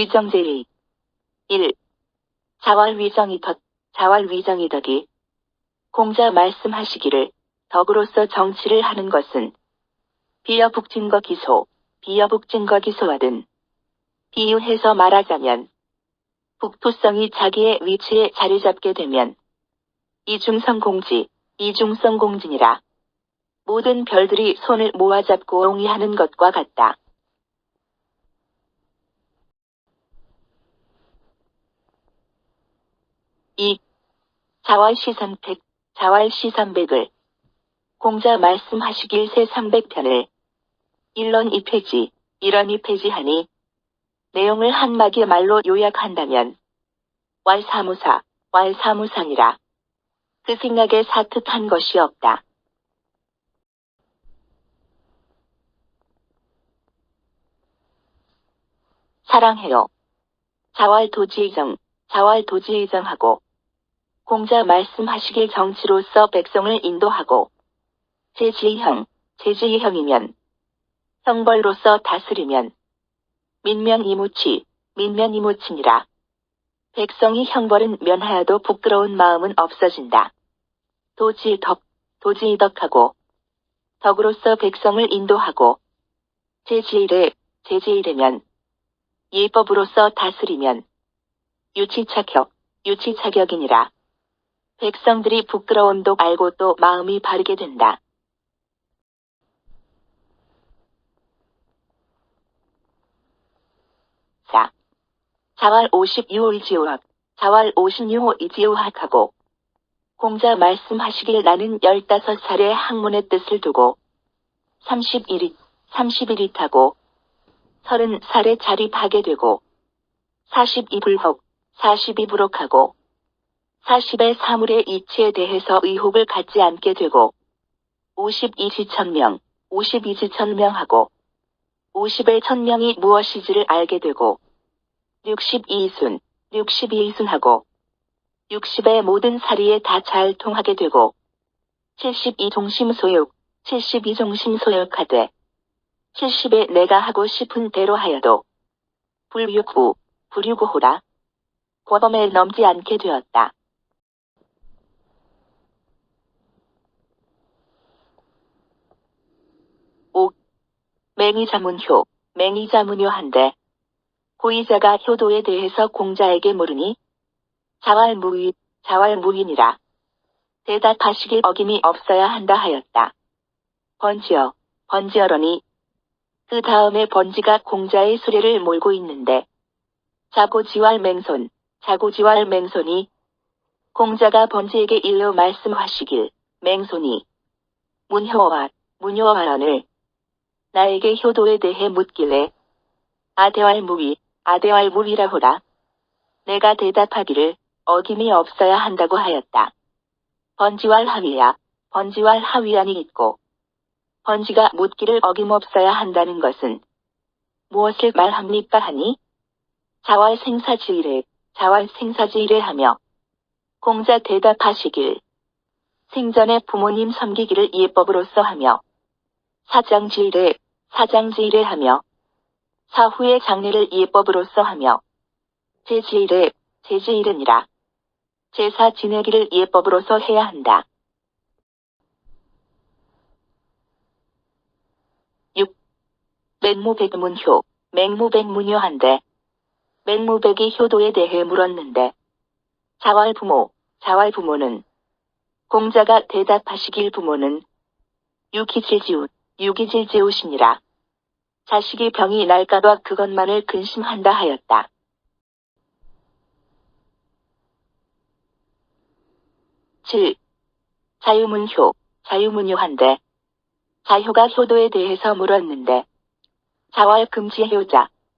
위정제의 1. 자활위정이더기. 공자 말씀하시기를 덕으로서 정치를 하는 것은 비여북진거 기소와든 비유해서 말하자면 북토성이 자기의 위치에 자리 잡게 되면 이중성공진이라. 모든 별들이 손을 모아잡고 옹이하는 것과 같다. 이 자활시삼백을 공자 말씀하시길 새300편을 1론 2페이지 하니 내용을 한마디 말로 요약한다면 왈사무상이라. 그 생각에 사특한 것이 없다. 사랑해요. 자활도지의정하고 공자 말씀하시길 정치로서 백성을 인도하고 제지의형이면 형벌로서 다스리면 민면이무치니라. 백성이 형벌은 면하여도 부끄러운 마음은 없어진다. 도지덕하고 덕으로서 백성을 인도하고 제지이래면 예법으로서 다스리면 유치차격이니라. 백성들이 부끄러움도 알고 또 마음이 바르게 된다. 자활 56호이지우학하고 공자 말씀하시길 나는 15살에 학문의 뜻을 두고 30일이 타고 30살에 자립하게 되고 42불혹하고 40의 사물의 이치에 대해서 의혹을 갖지 않게 되고 52지천명하고 50의 천명이 무엇이지를 알게 되고 62순하고 60의 모든 사리에 다 잘 통하게 되고 72종심소욕하되 70에 내가 하고 싶은 대로 하여도 불유구호라. 과범에 넘지 않게 되었다. 맹의자문효한데 고의자가 효도에 대해서 공자에게 물으니 자활무인이라. 대답하시길 어김이 없어야 한다 하였다. 번지어러니 그 다음에 번지가 공자의 수레를 몰고 있는데 자고지활맹손이 공자가 번지에게 일러 말씀하시길 맹손이 문효화런을 나에게 효도에 대해 묻길래 아대활무이라호라. 내가 대답하기를 어김이 없어야 한다고 하였다. 번지활하위안이 있고 번지가 묻기를 어김없어야 한다는 것은 무엇을 말합니까 하니 자활생사지이래 하며 공자 대답하시길 생전에 부모님 섬기기를 예법으로서 하며 사장지이래 하며 사후의 장례를 예법으로서 하며 제지이르니라. 제사 지내기를 예법으로서 해야 한다. 6. 맹무백문효한데 맹무백이 효도에 대해 물었는데 자활부모는 공자가 대답하시길 부모는 유기질지우시니라. 자식이 병이 날까봐 그것만을 근심한다 하였다. 7. 자유문효한데 자효가 효도에 대해서 물었는데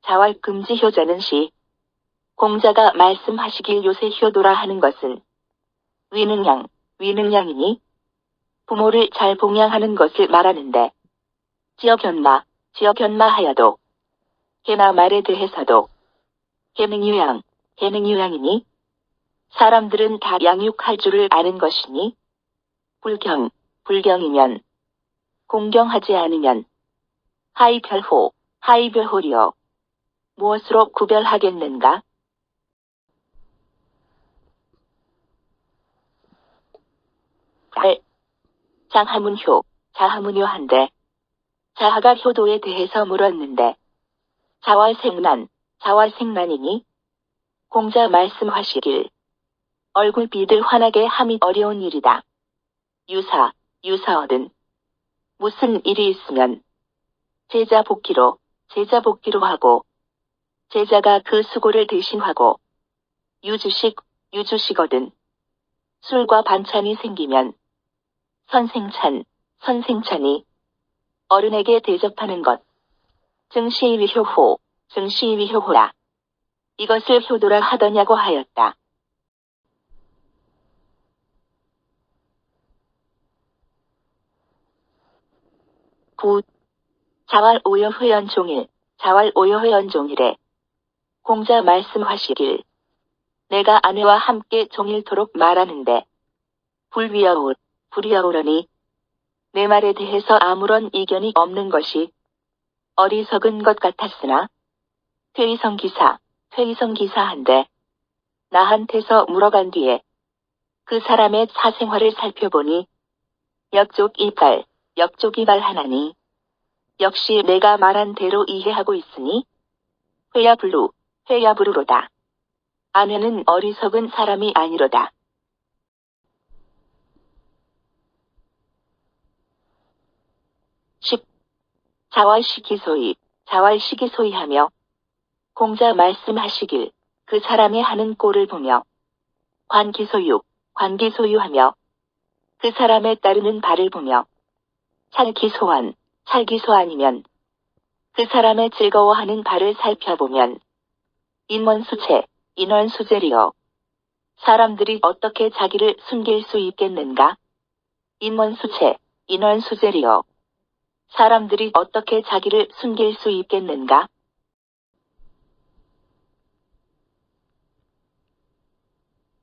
자활금지효자는 공자가 말씀하시길 요새 효도라 하는 것은 위능양이니 부모를 잘 봉양하는 것을 말하는데 지어견마하여도 개나 말에 대해서도 개능유양이니 사람들은 다 양육할 줄을 아는 것이니 불경이면 공경하지 않으면 하이별호리여 무엇으로 구별하겠는가? 장하문효, 자하문효한데 자하가 효도에 대해서 물었는데 자왈생란, 자왈생란이니? 공자 말씀하시길 얼굴빛을 환하게 함이 어려운 일이다. 유사어든 무슨 일이 있으면 제자 복기로 하고 제자가 그 수고를 대신하고 유주식어든 술과 반찬이 생기면 선생찬이 어른에게 대접하는 것. 증시위효호라. 이것을 효도라 하더냐고 하였다. 자왈오여회연종일에 공자 말씀하시길 내가 아내와 함께 종일토록 말하는데 불위하오러니 내 말에 대해서 아무런 이견이 없는 것이 어리석은 것 같았으나 퇴위성기사한데 나한테서 물어간 뒤에 그 사람의 사생활을 살펴보니 역족이발하나니 역시 내가 말한 대로 이해하고 있으니 회야부르로다. 아내는 어리석은 사람이 아니로다. 자왈시기소이하며 공자 말씀하시길 그 사람이 하는 꼴을 보며 관기소유하며 그 사람의 따르는 발을 보며 찰기소아니면 그 사람의 즐거워하는 발을 살펴보면 인원수재리요. 사람들이 어떻게 자기를 숨길 수 있겠는가? 인원수재리요. 사람들이 어떻게 자기를 숨길 수 있겠는가?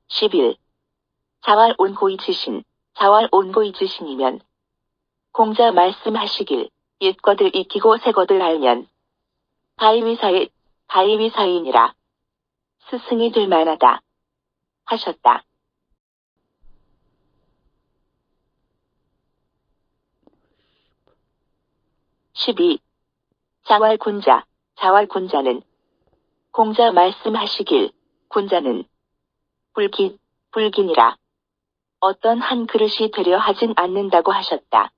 11. 자왈온고이지신이면 공자 말씀하시길 옛것을 익히고 새것을 알면 바위위사이니라. 스승이 될 만하다 하셨다. 12. 자왈군자는 공자 말씀하시길 군자는 불긴이라. 어떤 한 그릇이 되려 하진 않는다고 하셨다.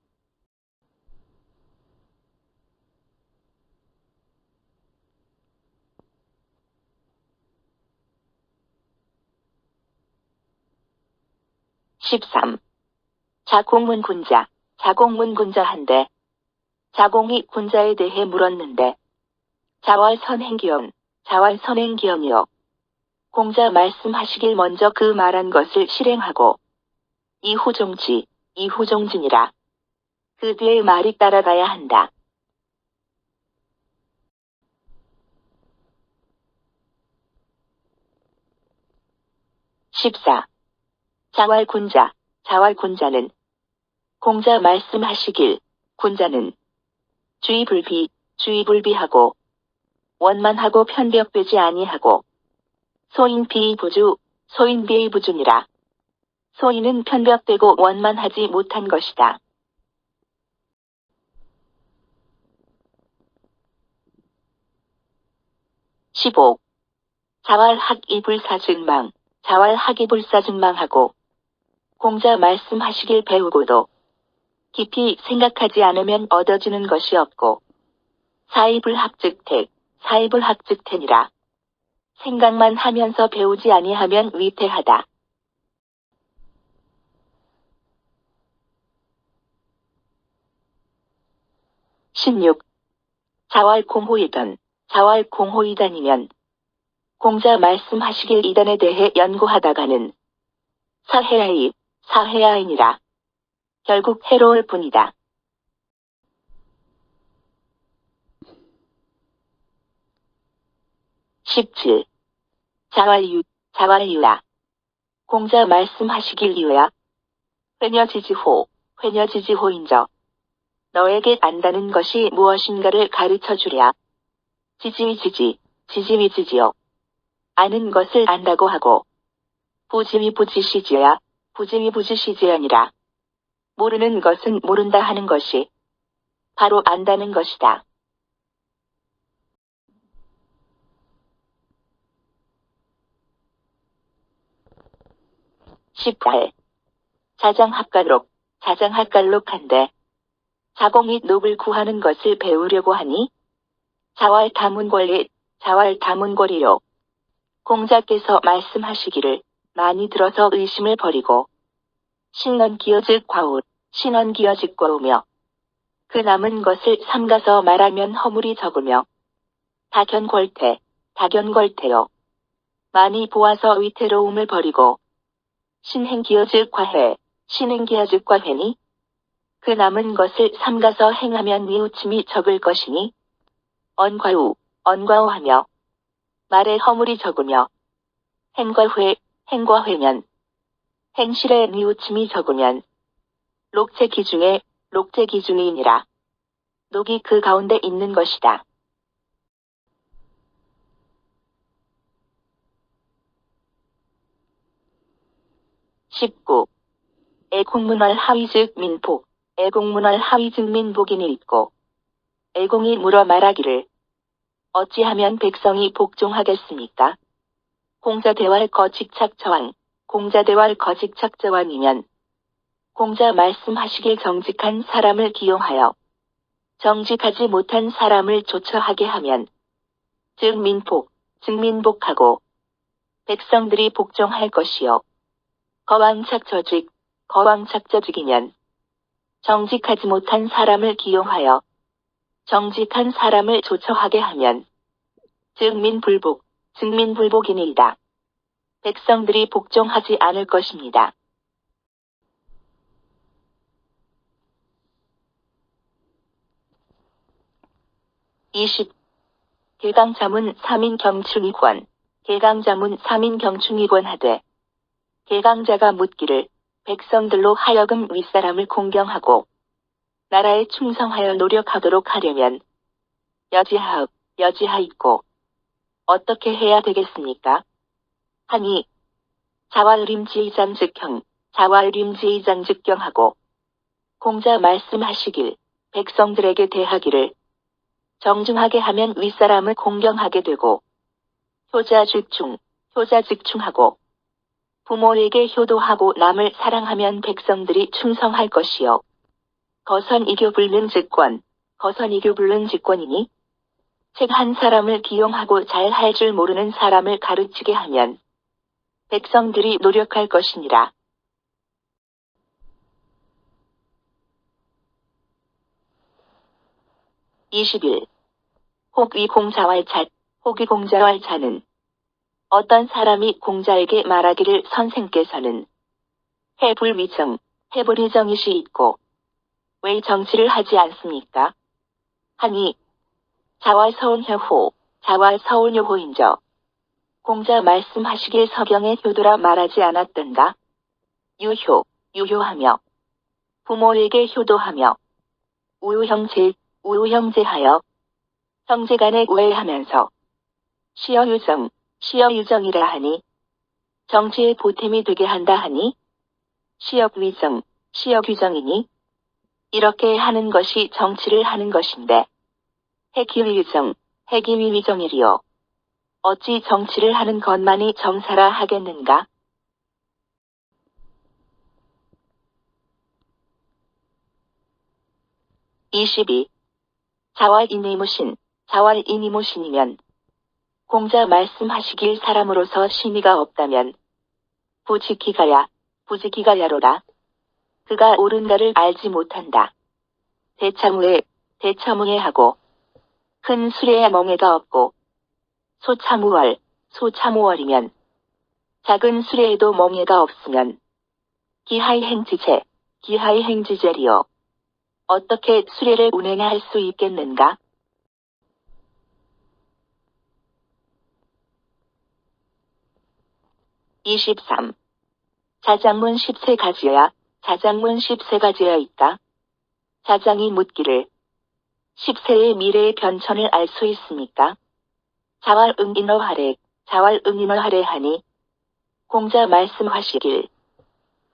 13. 자공문군자한데 자공이 군자에 대해 물었는데 자왈선행기형이요. 공자 말씀하시길 먼저 그 말한 것을 실행하고 이후종지니라. 그 뒤의 말이 따라가야 한다. 14. 자왈군자는 공자 말씀하시길 군자는 주의불비하고 원만하고 편벽되지 아니하고 소인비의 부준이라. 소인은 편벽되고 원만하지 못한 것이다. 15. 자왈학이불사증망하고 공자 말씀하시길 배우고도 깊이 생각하지 않으면 얻어지는 것이 없고 사이불학즉태니라. 생각만 하면서 배우지 아니하면 위태하다. 16. 자왈공호이단이면 공자 말씀하시길 이단에 대해 연구하다가는 사해야이니라. 결국 해로울 뿐이다. 17. 자왈유라. 공자 말씀하시길 이유야. 회녀지지호인저. 너에게 안다는 것이 무엇인가를 가르쳐 주랴. 지지위지지요. 아는 것을 안다고 하고, 부지위부지시지야, 부지위부지시지아니라. 모르는 것은 모른다 하는 것이 바로 안다는 것이다. 18. 자장합갈록, 자장합갈록한데 자공이 녹을 구하는 것을 배우려고 하니 자왈다문권리, 자왈다문권리로 공자께서 말씀하시기를 많이 들어서 의심을 버리고 신언기어즉 과웃, 신언기어즉 과우며 그 남은 것을 삼가서 말하면 허물이 적으며 다견궐태, 다견궐태요. 많이 보아서 위태로움을 버리고 신행기어즉 과해, 신행기어즉 과회니 그 남은 것을 삼가서 행하면 뉘우침이 적을 것이니 언과우, 언과우하며 말에 허물이 적으며 행과회, 행과회면 행실에 뉘우침이 적으면 록제기중에 록제기중이니라. 녹이 그 가운데 있는 것이다. 19. 애공문월 하위즉 민복, 애공문월 하위즉 민복인이 있고 애공이 물어 말하기를 어찌하면 백성이 복종하겠습니까? 공자대왈 거직착저왕, 공자대왈 거직착저왕이면 공자 말씀하시길 정직한 사람을 기용하여 정직하지 못한 사람을 조처하게 하면 즉 민복, 즉 민복하고 백성들이 복종할 것이요. 거왕착저직, 거왕착저직이면 정직하지 못한 사람을 기용하여 정직한 사람을 조처하게 하면 즉 민불복, 즉 민불복이니이다. 백성들이 복종하지 않을 것입니다. 20. 개강자문 3인 경충이권, 개강자문 3인 경충이권 하되 개강자가 묻기를 백성들로 하여금 윗사람을 공경하고 나라에 충성하여 노력하도록 하려면 여지하있고 어떻게 해야 되겠습니까? 하니 자왈림지의장즉경, 자왈림지의장즉경하고 공자 말씀하시길 백성들에게 대하기를 정중하게 하면 윗사람을 공경하게 되고 효자즉충하고 부모에게 효도하고 남을 사랑하면 백성들이 충성할 것이요. 거선이교 불능 직권이니 책 한 사람을 기용하고 잘 할 줄 모르는 사람을 가르치게 하면 백성들이 노력할 것이니라. 21. 혹위공자왈자는 어떤 사람이 공자에게 말하기를 선생께서는 해불위정이시 있고 왜 정치를 하지 않습니까? 하니 자왈서운효호인저 공자 말씀하시길 서경에 효도라 말하지 않았던가? 유효하며 부모에게 효도하며 우유형제하여 형제간에 우애하면서 시여유정이라 하니 정치의 보탬이 되게 한다 하니 시여규정이니 이렇게 하는 것이 정치를 하는 것인데 해기위위정이리요. 어찌 정치를 하는 것만이 정사라 하겠는가? 22. 자왈이니무신이면 공자 말씀하시길 사람으로서 신의가 없다면 부지기가야로라. 그가 옳은가를 알지 못한다. 대차무해하고 큰 수레에 멍에가 없고 소차무월이면 작은 수레에도 멍에가 없으면 기하이행지제리요. 어떻게 수레를 운행할 수 있겠는가? 23. 자장문 10세가지야 있다. 자장이 묻기를 10세의 미래의 변천을 알 수 있습니까? 자왈응인어하래 자왈응인어하래 하니 공자 말씀하시길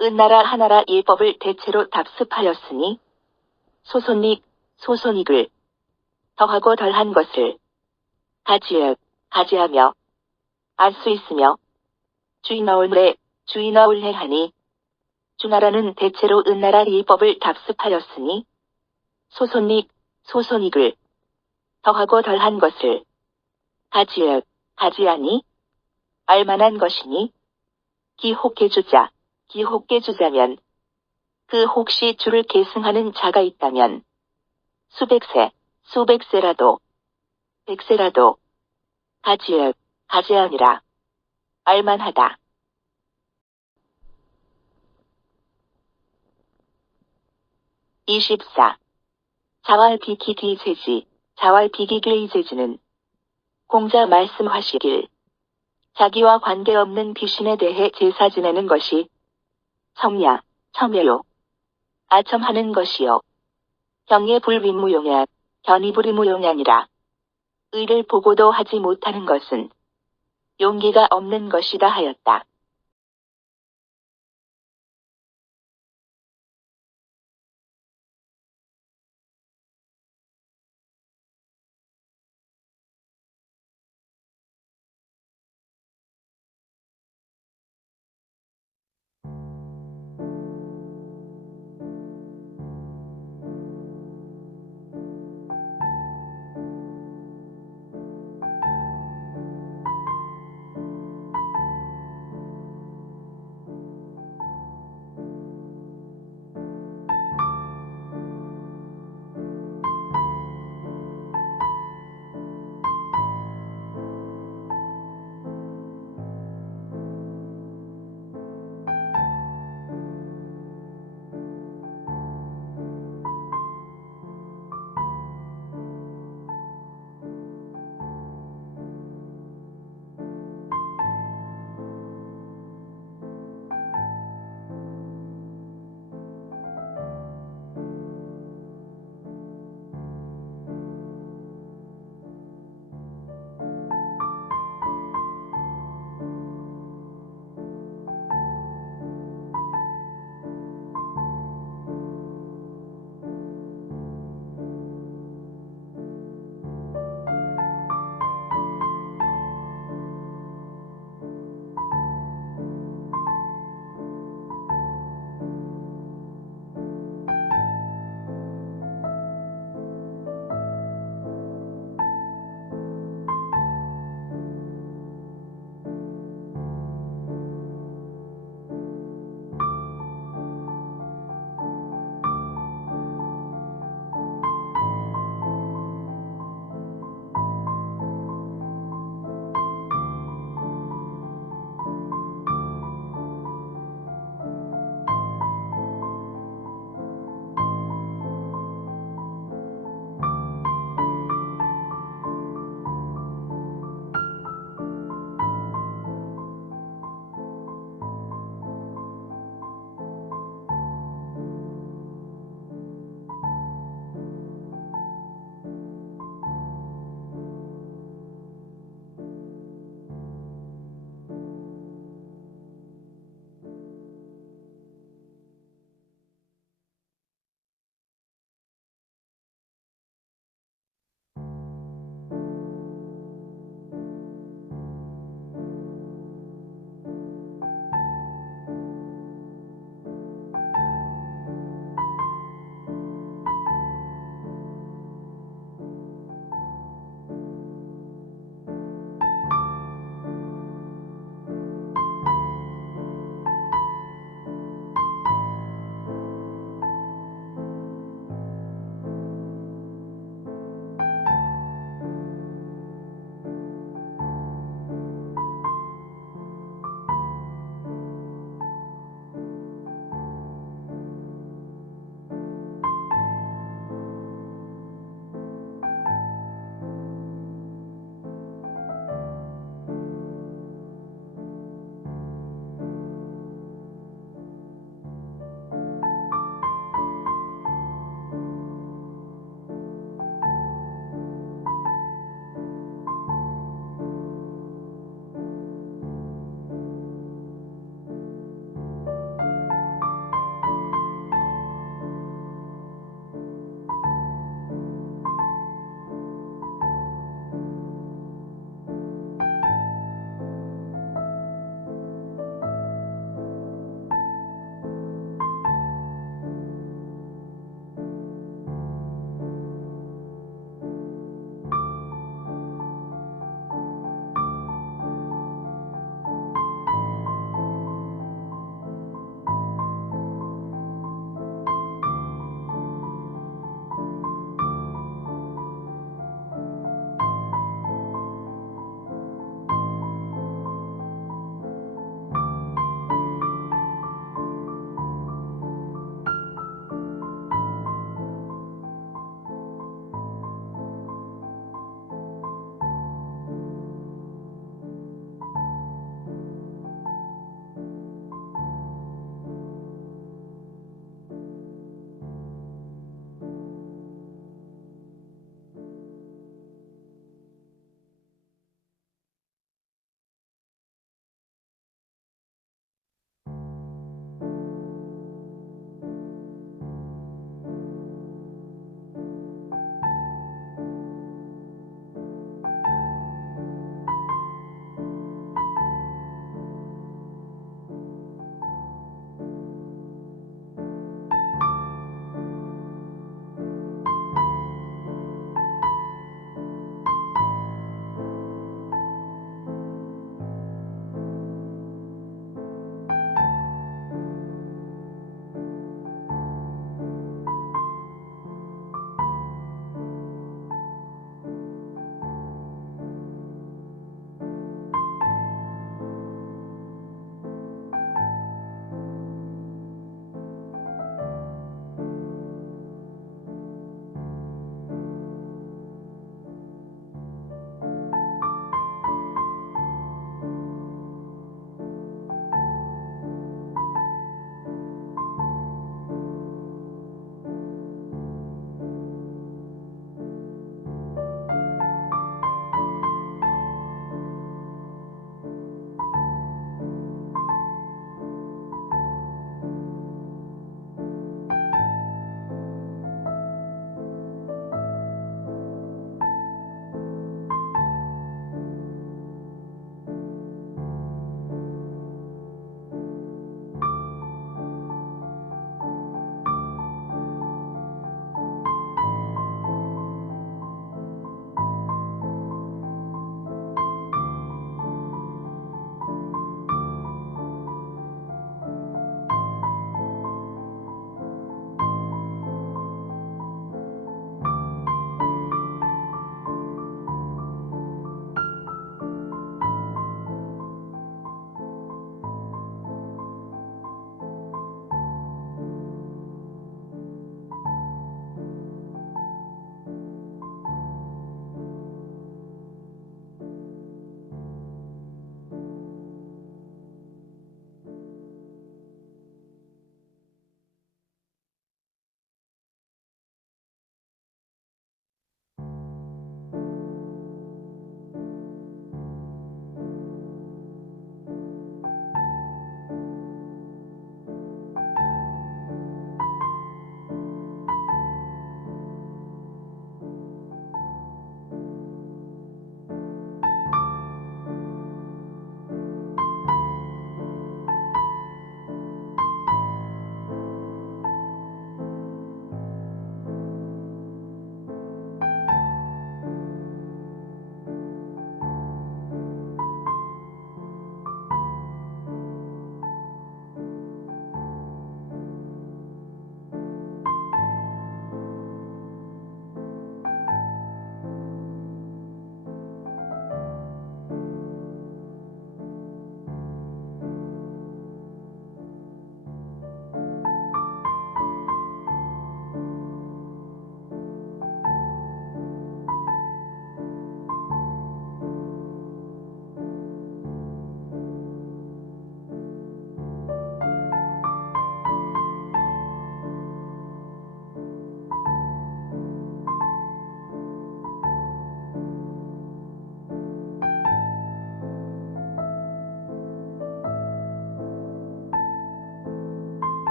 은나라 하나라 예법을 대체로 답습하였으니 소손익을 더하고 덜한 것을 가지하며 알 수 있으며 주인어울해 하니 주나라는 대체로 은나라 예법을 답습하였으니 소손익을 더하고 덜한 것을 가지하니 알만한 것이니 기혹해주자면 그 혹시 주를 계승하는 자가 있다면 수백세라도 백세라도 가지하니라. 알만하다. 24. 자왈비기귀제지는 공자 말씀하시길 자기와 관계없는 귀신에 대해 제사 지내는 것이 첨예요. 아첨하는 것이요. 견이불무용하니라. 의를 보고도 하지 못하는 것은 용기가 없는 것이다 하였다.